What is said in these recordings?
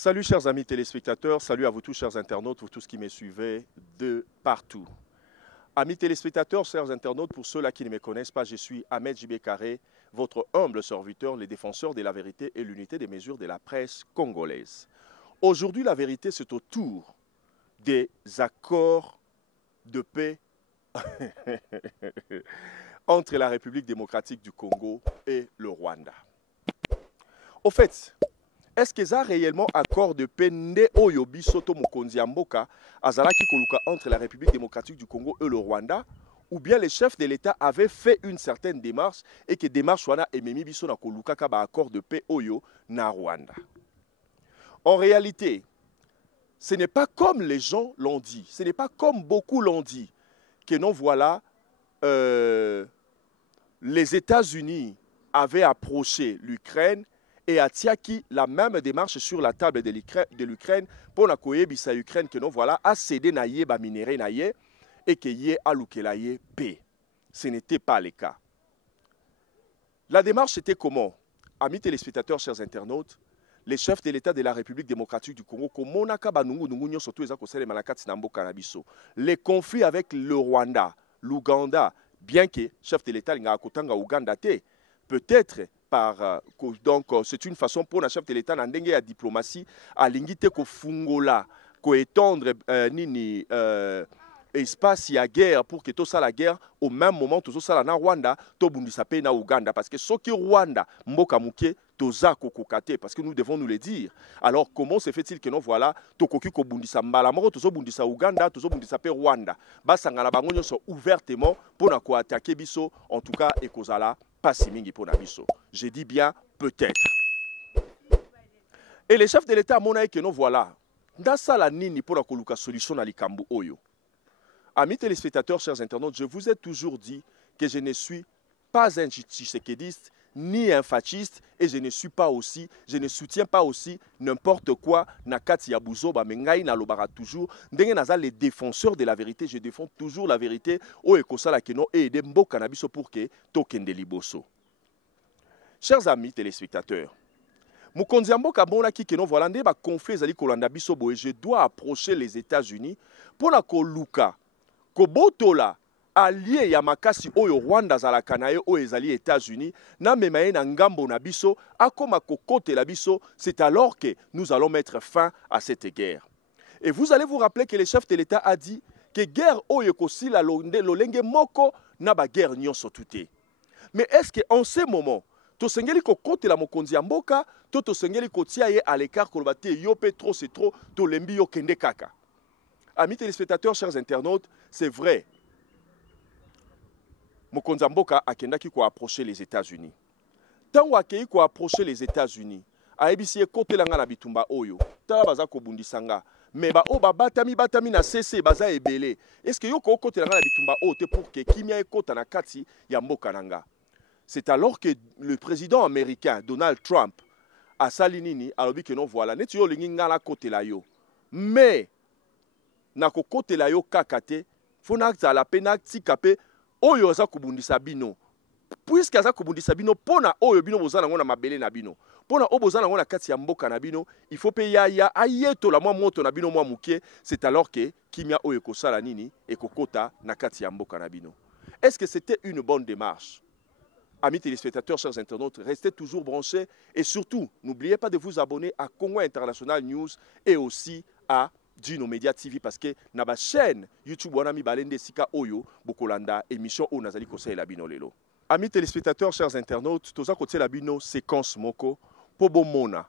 Salut chers amis téléspectateurs, salut à vous tous chers internautes, vous tous qui me suivez de partout. Amis téléspectateurs, chers internautes, pour ceux-là qui ne me connaissent pas, je suis Ahmed J.B. Carré, votre humble serviteur, le défenseur de la vérité et l'unité des mesures de la presse congolaise. Aujourd'hui, la vérité, c'est au tour des accords de paix entre la République démocratique du Congo et le Rwanda. Au fait, est-ce que ça réellement accord de paix nde oyo bisoto mokonzi mboka azalaki koluka entre la République démocratique du Congo et le Rwanda, ou bien les chefs de l'État avaient fait une certaine démarche et que démarche wana ememi biso na koluka ka ba accord de paix oyo na Rwanda. En réalité, ce n'est pas comme les gens l'ont dit, ce n'est pas comme beaucoup l'ont dit que non voilà les États-Unis avaient approché l'Ukraine et atiaki la même démarche sur la table de l'Ukraine pour na koyebisa Ukraine que non voilà a cédé na ye ba minéré na ye et que ye alukela ye paix. Ce n'était pas le cas. La démarche était comment? Amis téléspectateurs, chers internautes, les chefs de l'État de la République démocratique du Congo, les conflits avec le Rwanda, l'Ouganda, bien que chef de l'État n'a Ouganda, peut-être par donc c'est une façon pour le chef de l'État d'endiguer la diplomatie à l'ingité ko fungola ko étendre nini espace ya guerre pour que tout ça la guerre au même moment tout ça na Rwanda to bundisa pe na Ouganda parce que soki Rwanda mboka muke toza kokokate parce que nous devons nous le dire. Alors comment se fait-il que non voilà tokoki ko bundisa mbala moko tozo bundisa Ouganda tozo bundisa pe Rwanda basangana bango nyonso ouvertement pour na ko attaquer biso en tout cas et kozala pas si mingi pour Nabiso. Je dis bien peut-être. Et les chefs de l'État monnaie que nous voilà. Dans ça la nini pour la solution à l'ikambu oyo. Amis téléspectateurs, chers internautes, je vous ai toujours dit que je ne suis pas un tshisekédiste ni un fasciste et je ne soutiens pas aussi n'importe quoi nakati ya buzoba mengai na lobara toujours ndenge naza les défenseurs de la vérité, je défends toujours la vérité o ekosala keno e de mboka na biso pour que tokende liboso. Chers amis téléspectateurs, mokonzi mboka bona ki keno voilà nde ba conflit ezali kolanda biso boye, je dois approcher les États-Unis pour na koluka ko botola allié ya makasi oyo Rwanda zalaka na ye oyo ezali États-Unis na mema ye na ngambo na biso akoma kokote la biso, c'est alors que nous allons mettre fin à cette guerre. Et vous allez vous rappeler que le chef de l'État a dit que guerre oyo kosila lolenge moko na ba guerre nyonso tuté. Mais est-ce que en ce moment to sengeli kokote la mokonzi ya mboka to sengeli kotia ye à l'écart koloba te yo pe trop c'est trop to lembi yo kende kaka. Amis téléspectateurs, chers internautes, c'est vrai. Mokonzi mboka akendaki ko approcher les États-Unis. Tant akei ko approcher les États-Unis, aebisi ekotelanga na bitumba oyo, tala baza ko bundisanga, mais ba o ba batami na CC baza ebele. Est-ce que yo ko kotelanga na bitumba o te pour que kimia ekota na kati ya mboka nanga? C'est alors que le président américain Donald Trump a salinini alobi que non voilà, neti yo lingi ngala kotela yo. Mais na ko kotela yo kakate, fona za pena tikape oyo aza kubundisa bino. Puisque aza kubundisa bino pona oyo bino bozana ngona mabele na bino. Pona o bozana ngona kati ya mboka na bino, il faut pe ya ayeto la mwa moto na bino mwa muke, c'est alors que kimia oyo kosala nini e kokota na kati ya mboka na bino. Est-ce que c'était une bonne démarche? Amis téléspectateurs, chers internautes, restez toujours branchés et surtout, n'oubliez pas de vous abonner à Congo International News et aussi à Dino Media TV parce que na ba chaîne YouTube wana mi balende sika oyo bokolanda émission o nazali kosai la bino lelo. Amis téléspectateurs, chers internautes, toza kote la bino séquence moko po bomona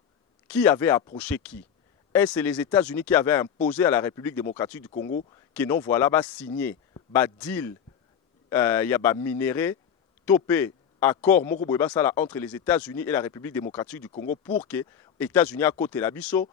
qui avait approché qui. Est-ce les États-Unis qui avaient imposé à la République démocratique du Congo que non voilà ba signé ba deal ya ba minéré topé accord moko boye basala entre les États-Unis et la République démocratique du Congo pour que États-Unis à côté la biso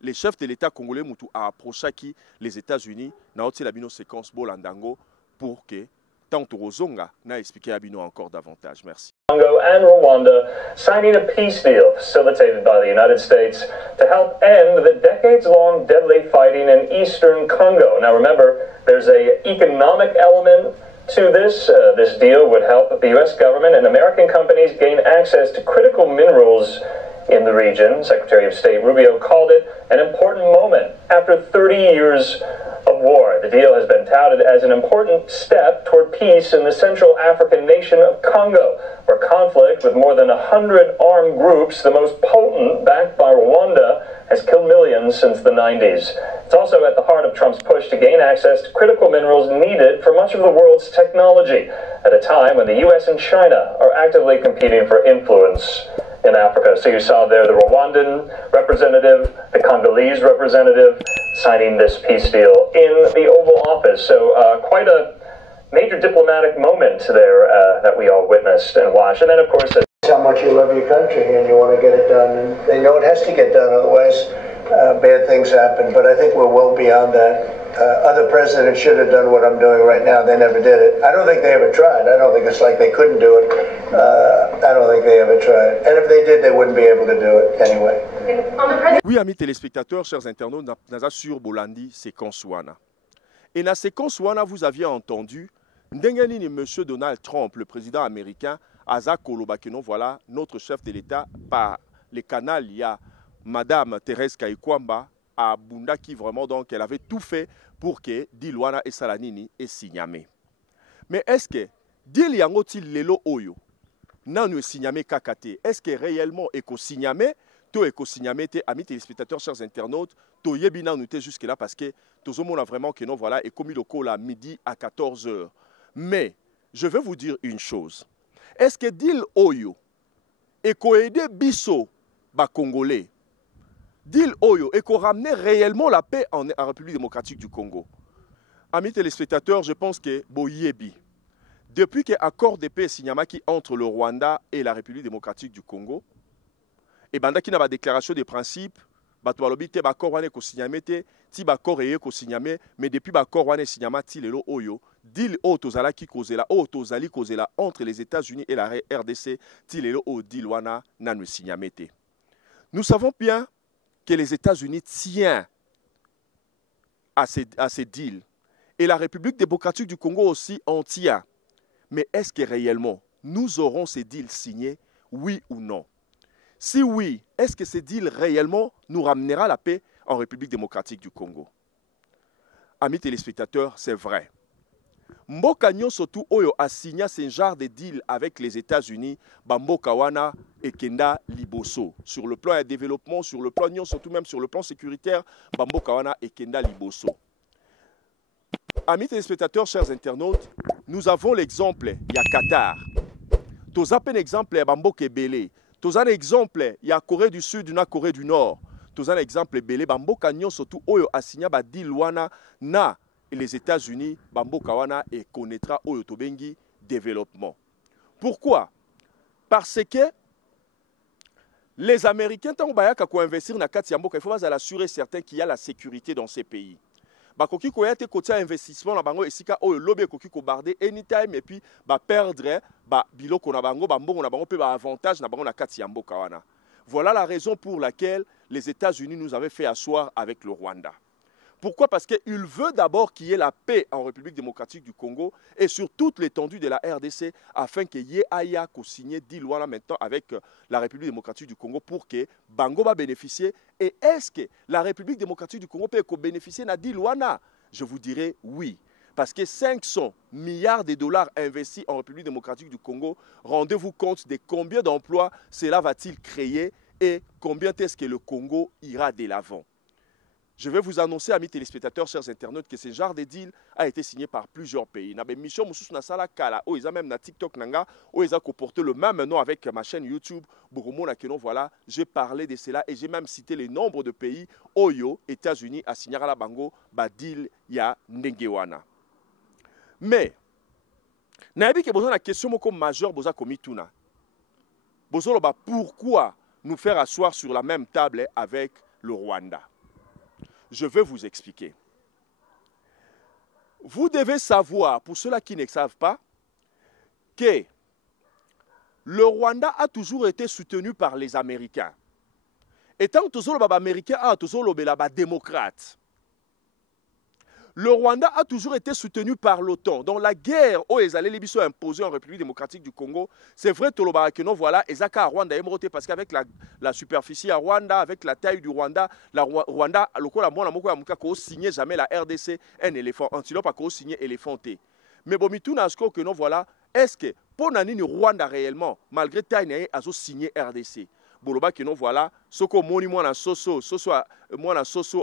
les chefs de l'État congolais mutu a approché les États-Unis na oti la bino séquence bolandango pour que tant Rozonga n'a expliqué à bino encore davantage. Merci. Congo and Rwanda signing a peace deal facilitated by the United States to help end the decades-long deadly fighting in eastern Congo. Now remember, there's an economic element to this. This deal would help the U.S. government and American companies gain access to critical minerals in the region. Secretary of State Rubio called it an important moment after 30 years of war. The deal has been touted as an important step toward peace in the Central African nation of Congo, where conflict with more than 100 armed groups, the most potent backed by Rwanda, has killed millions since the 90s. It's also at the heart of Trump's push to gain access to critical minerals needed for much of the world's technology, at a time when the U.S. and China are actively competing for influence in Africa. So you saw there the Rwandan representative, the Congolese representative signing this peace deal in the Oval Office. So quite a major diplomatic moment there that we all witnessed and watched. And then, of course, how much you love your country and you want to get it done. And they know it has to get done, otherwise bad things happen. But I think we're well beyond that. Other presidents should have done what I'm doing right now. They never did it. I don't think they ever tried. I don't think it's like they couldn't do it. I don't think they ever tried. And if they did, they wouldn't be able to do it anyway. Oui, amis téléspectateurs, chers internautes, naza sur Bolandi séquence wana. Et na séquence wana, vous aviez entendu ndengeni ni monsieur Donald Trump, le président américain, aza kolobakeno, voilà notre chef de l'État par les canaux, il y a Madame Thérèse Kayikwamba à Bunda qui vraiment donc elle avait tout fait pour que Dilwana et Salanini et signamé. Mais est-ce que Dil yango til lelo oyo nanu signamé kakate, est-ce que réellement eko signamé to eko signamé te amis téléspectateurs, chers internautes, to yebina nous te jusque là parce que tout le monde a vraiment que non voilà et comme il au là midi à 14h. Mais je vais vous dire une chose. Est-ce que Dil oyo eko aider biso ba congolais? Dil oyo eko ramener réellement la paix en République démocratique du Congo? Amis téléspectateurs, je pense que boyebi depuis que l'accord de paix signamaki entre le Rwanda et la République démocratique du Congo, et bandaki na ba déclaration de principe, bato balobi te bakor wane ko signamé te, ti bakor eye ko signamé, mais depuis bakor wane signama ti lelo oyo, deal o tozala ki kozela, o tozali kozela entre les États-Unis et la RDC, ti lelo o deal wana nanu signamé te. Nous savons bien que les États-Unis tiennent à ces deals, et la République démocratique du Congo aussi en tient. Mais est-ce que réellement, nous aurons ces deals signés, oui ou non? Si oui, est-ce que ces deals réellement nous ramènera la paix en République démocratique du Congo? Amis téléspectateurs, c'est vrai. Mboka surtout oyo a signé ce genre de deal avec les États-Unis, Mboka wana et Kenda Liboso. Sur le plan de développement, sur le plan surtout même sur le plan sécuritaire, Mboka wana et Kenda Liboso. Amis téléspectateurs, chers internautes, nous avons l'exemple, il y a Qatar. Nous avons un exemple, il y a Bamboke Belé. Nous avons un exemple, il y a Corée du Sud, la Corée du Nord. Nous avons un exemple, Belé, Bamboka Nyon, surtout, Oyo a signé un deal wana na les États-Unis, Bamboka wana et connaîtra Oyo Tobengi développement. Pourquoi? Parce que les Américains, tant qu'on investir dans Kati Yamboka, il faut assurer certain qu'il y a la sécurité dans ces pays. Bakoki ko yate côté investissement na bango esika oyo lobe koki ko barder anytime et puis ba perdre ba biloko na bango ba mbongo na bango pe ba avantage na bango na kati ya mboka wana. Voilà la raison pour laquelle les États-Unis nous avaient fait asseoir avec le Rwanda. Pourquoi? Parce qu'il veut d'abord qu'il y ait la paix en République démocratique du Congo et sur toute l'étendue de la RDC afin qu'il y ait Aya qu'on signe Dilwana maintenant avec la République démocratique du Congo pour que Bango va bénéficier. Et est-ce que la République démocratique du Congo peut bénéficier de Dilwana? Je vous dirais oui. Parce que 500 milliards de dollars investis en République démocratique du Congo, rendez-vous compte de combien d'emplois cela va-t-il créer et combien est-ce que le Congo ira de l'avant. Je vais vous annoncer, amis téléspectateurs, chers internautes, que ce genre de deal a été signé par plusieurs pays. N'a ben mission Moussous Nasala Kala, où ils ont même na TikTok Nanga, où ils ont comporté le même nom avec ma chaîne YouTube. Bourgomo Nakenon, voilà, j'ai parlé de cela et j'ai même cité les nombres de pays. Oyo, États-Unis, à signer à la Bango, ba deal ya Ndengewana. Mais, n'ayez que besoin de la question majeure, boza komituna. Bozo ba pourquoi nous faire asseoir sur la même table avec le Rwanda? Je vais vous expliquer. Vous devez savoir, pour ceux-là qui ne savent pas, que le Rwanda a toujours été soutenu par les Américains. Et tant que les Américains sont toujours démocrates. Le Rwanda a toujours été soutenu par l'OTAN. Dans la guerre où ils allaient les biso imposer en République démocratique du Congo, c'est vrai que non, voilà, Ezaka à Rwanda est parce qu'avec la superficie à Rwanda, avec la taille du Rwanda, Rwanda, le signé jamais la RDC, un éléphant, antilope a signé éléphant T. Mais bon, tout n'a que non, voilà, est-ce que pour Nanini Rwanda réellement, malgré taille, a signé RDC? Boloba que non voilà soko moni mwana soso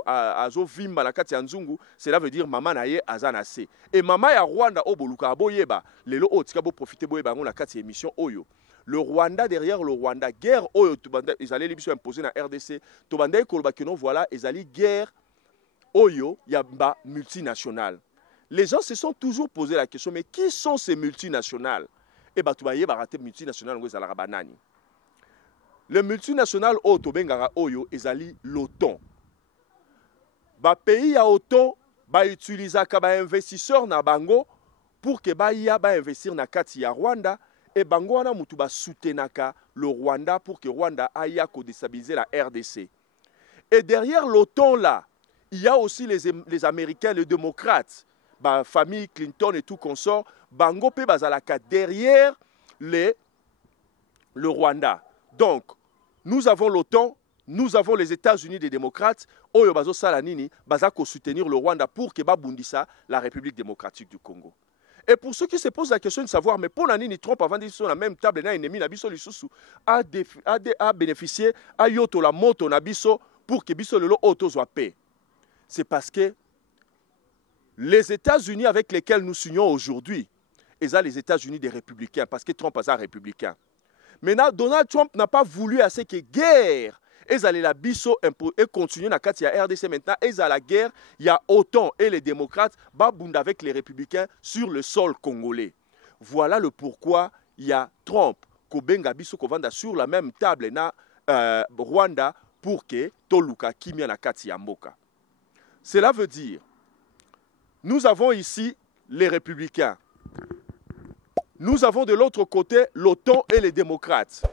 azo vimba na kati ya nzungu, cela veut dire maman na ye azana se et maman ya Rwanda oboluka boyeba lelo otika bo profiter boyeba ngo na kati ya émission oyo le Rwanda derrière le Rwanda guerre oyo tubanda ils allaient les biso imposer na RDC tobanda koloba que non voilà ils allaient guerre oyo ya ba multinationale. Les gens se sont toujours posé la question mais qui sont ces multinationales? Et ba tubaye ba raté multinationale ngo ezala banani. Le multinational Otobengara Oyo ezali l'OTAN. Ba pays à OTAN ba utiliser ka ba investisseur na bango pour que ba ya ba investir na kati ya Rwanda et bango wana mutu ba soutenaka le Rwanda pour que Rwanda aya ko déstabiliser la RDC. Et derrière l'OTAN là, il y a aussi les Américains, les démocrates, ba famille Clinton et tout consort, bango pe bazalaka derrière le Rwanda. Donc, nous avons l'OTAN, nous avons les États-Unis des démocrates, Oyo Bazo Salanini, Bazako soutenir le Rwanda pour que Babundisa, la République démocratique du Congo. Et pour ceux qui se posent la question de savoir, mais pour Nanini Trump, avant d'être sur la même table, ennemi Nabiso Lisusu a bénéficié, a yoto la moto Nabiso pour que Biso Lelo Auto soit paix. C'est parce que les États-Unis avec lesquels nous signons aujourd'hui, ils sont les États-Unis des républicains, parce que Trump est un républicain. Maintenant, Donald Trump n'a pas voulu assez que guerre. Ils allaient la biso et continuer dans la RDC maintenant. Ils allaient la guerre. Il y a autant et les démocrates babund avec les républicains sur le sol congolais. Voilà le pourquoi il y a Trump Kobenga biso kovanda sur la même table na Rwanda pour que Toluka kimia na kati ya mboka. Cela veut dire nous avons ici les républicains. Nous avons de l'autre côté l'OTAN et les démocrates.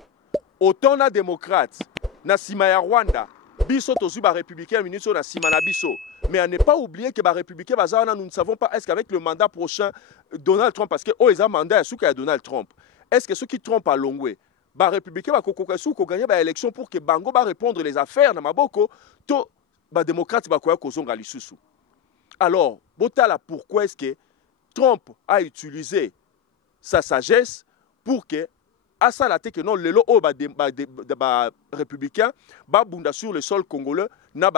OTAN na démocrates, na sima ya Rwanda, biso tozu ba républicain ministre na sima na biso. Mais à ne pas oublier que ba républicain bazana nous ne savons pas est-ce qu'avec le mandat prochain Donald Trump parce que oh ils ont mandat sous qu'il Donald Trump. Est-ce que ceux qui trompent à longwe ba républicain ba kokoka sous ko gagner ba élection pour que bango ba répondre les affaires na maboko to ba démocrate ba koya kozonga lisusu. Alors, botala pourquoi est-ce que Trump a utilisé sa sagesse pour que à ça la que non le lo ba républicain ba bunda sur le sol congolais na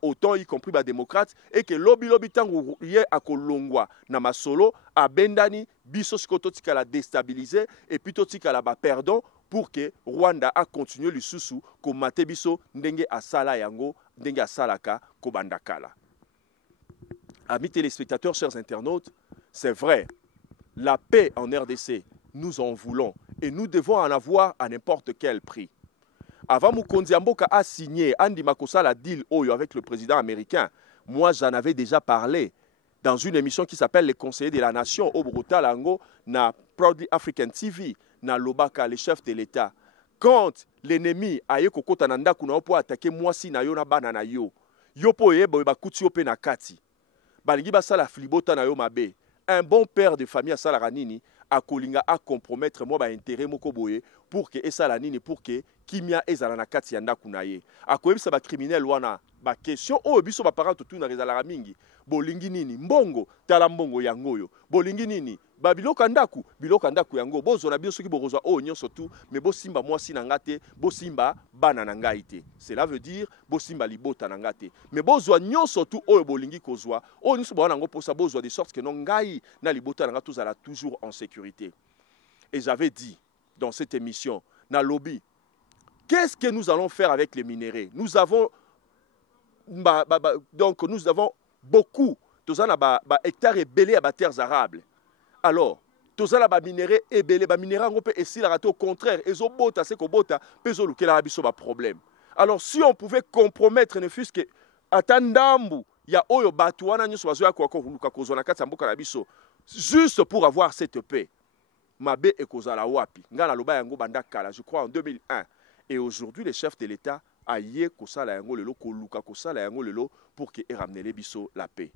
autant y compris ba démocrate et que lobby tango yé a kolongwa na masolo a bendani biso sikototika la déstabiliser et puis totika la ba perdant pour que Rwanda a continué le susu ko mate biso ndenge asala yango ndenge asalaka ko bandakala. Amis téléspectateurs, chers internautes, c'est vrai. La paix en RDC, nous en voulons et nous devons en avoir à n'importe quel prix. Avant Mukonzi Mboka a signé Andy Makosa la deal Oyo avec le président américain, moi j'en avais déjà parlé dans une émission qui s'appelle Les Conseillers de la Nation au Brutal na Proudly African TV, na Lobaka, les chefs de l'État. Quand l'ennemi a eu kokota nanda kuna pour attaquer moi si na yo na bana na yo, yo po yebo ba kuti ope na kati. Balingi basala flibota na yo mabe. Un bon père de famille à Salaranini a kolinga a compromettre moi ba intérêt moko boye pour que Salanini pour que kimia ezala na kati ya ndaku na ye. Akoyebisa ba criminel wana ba question o biso ba parent tout na rezala mingi. Bolingi nini mbongo tala mbongo yangoyo. Bolingi nini ba biloko ndaku yango bozo na biso ki borozwa o nyonso tout mais bo simba mwasi na ngate bo simba bana na ngaite. Cela veut dire bo simba libota na ngate. Mais bozo nyonso tout o bolingi kozwa o nyonso ba nango posa bozo de sorte que non ngai na libota na ngato zala toujours en sécurité. Et j'avais dit dans cette émission na lobby qu'est-ce que nous allons faire avec les minéraux? Nous avons donc nous avons beaucoup tous na hectares ébélés à terres arables. Alors tous na minéraux ébélés minéraux on peut essayer la rater au contraire ezo bota c'est ko bota pezo lukela biso ba problème. Alors si on pouvait compromettre ne fût-ce que atandambu ya oyo batu wana nyoso bazo ya ko luka kozona kati mboka na biso juste pour avoir cette paix. Mabe ekozala wapi ngana loba yango bandakala je crois en 2001 et aujourd'hui les chefs de l'État aye kosala yango lelo koluka kosala yango lelo pour que ramener les biso la paix.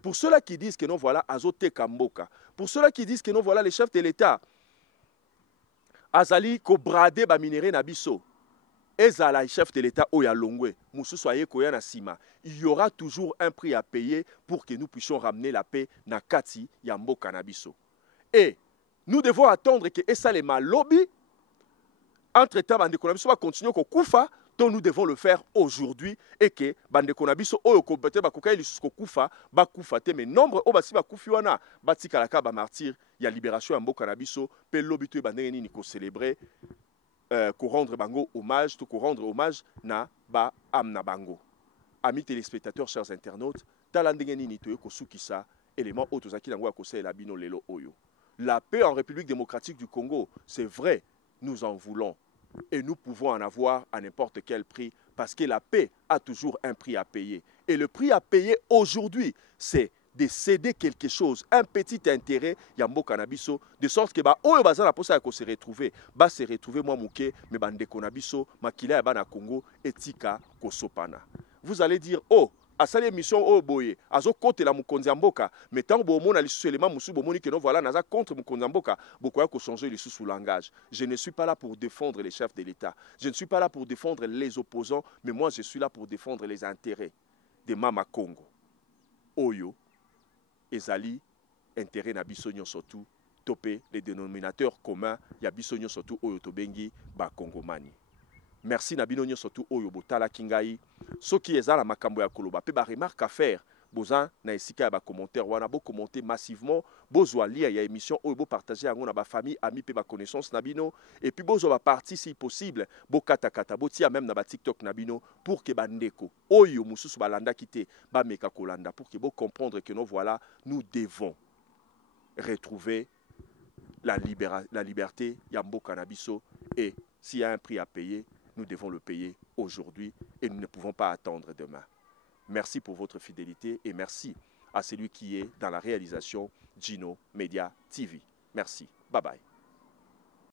Pour ceux-là qui disent que non, voilà, Azote Kamboka. Pour ceux-là qui disent que non, voilà, les chefs de l'État. Azali ko brade ba minéré na biso. Ezala chef de l'État Oya Longwe. Moussou soye koya na sima. Il y aura toujours un prix à payer pour que nous puissions ramener la paix na kati ya mboka na biso. Et nous devons attendre que esa le malobi. Entre-temps, bande konabiso va continuer ko kufa. Donc nous devons le faire aujourd'hui et que bande konabiso oyo ko peut-être ba kokai lisuko kufa ba kufa te mais nombre o basi ba kufi wana batika la ka ba martyr ya libération ya mboka na biso pe lobi to bande ni ko célébrer ko rendre bango hommage to ko rendre hommage na ba amna bango. Amis téléspectateurs, chers internautes, talandenge ni to ko sukisa élément auto zaki nango ya ko sela bino lelo oyo. La paix en République démocratique du Congo, c'est vrai, nous en voulons. Et nous pouvons en avoir à n'importe quel prix parce que la paix a toujours un prix à payer. Et le prix à payer aujourd'hui, c'est de céder quelque chose, un petit intérêt, Yambo Kanabiso, de sorte que oyo bazala posa ko se retrouver moi mouké, mais bande Konabiso, makila ya bana Congo, etika kosopana. Vous allez dire, oh, à cette émission, oh boye, azo kote la mukonzi mboka, mais tant que mon alisu élément musu bomoni que non voilà, naza contre mukonzi mboka, beaucoup a changer les sous langage. Je ne suis pas là pour défendre les chefs de l'État. Je ne suis pas là pour défendre les opposants, mais moi je suis là pour défendre les intérêts de Mama Congo. Oyo, ezali, intérêt na bisonyo surtout, topé les dénominateurs communs, ya bisonyo surtout oyo tobengi ba Congomani. Merci Nabino nyo surtout oyo botala kingai. Soki ezala makambo ya koloba pe ba remarque à faire. Bozan na esika ba commentaire wana bo commenter massivement, bozwa lire ya émission oyo bo partager yango na ba famille, amis pe ba connaissance Nabino et puis bozwa ba partie si possible, bo kata bo tia même na ba TikTok Nabino pour que bandeko oyo mususu balanda kité ba meka kolanda pour que bo comprendre que non voilà, nous devons retrouver la liberté ya mboka na biso et s'il y a un prix à payer, nous devons le payer aujourd'hui et nous ne pouvons pas attendre demain. Merci pour votre fidélité et merci à celui qui est dans la réalisation Gino Media TV. Merci. Bye bye.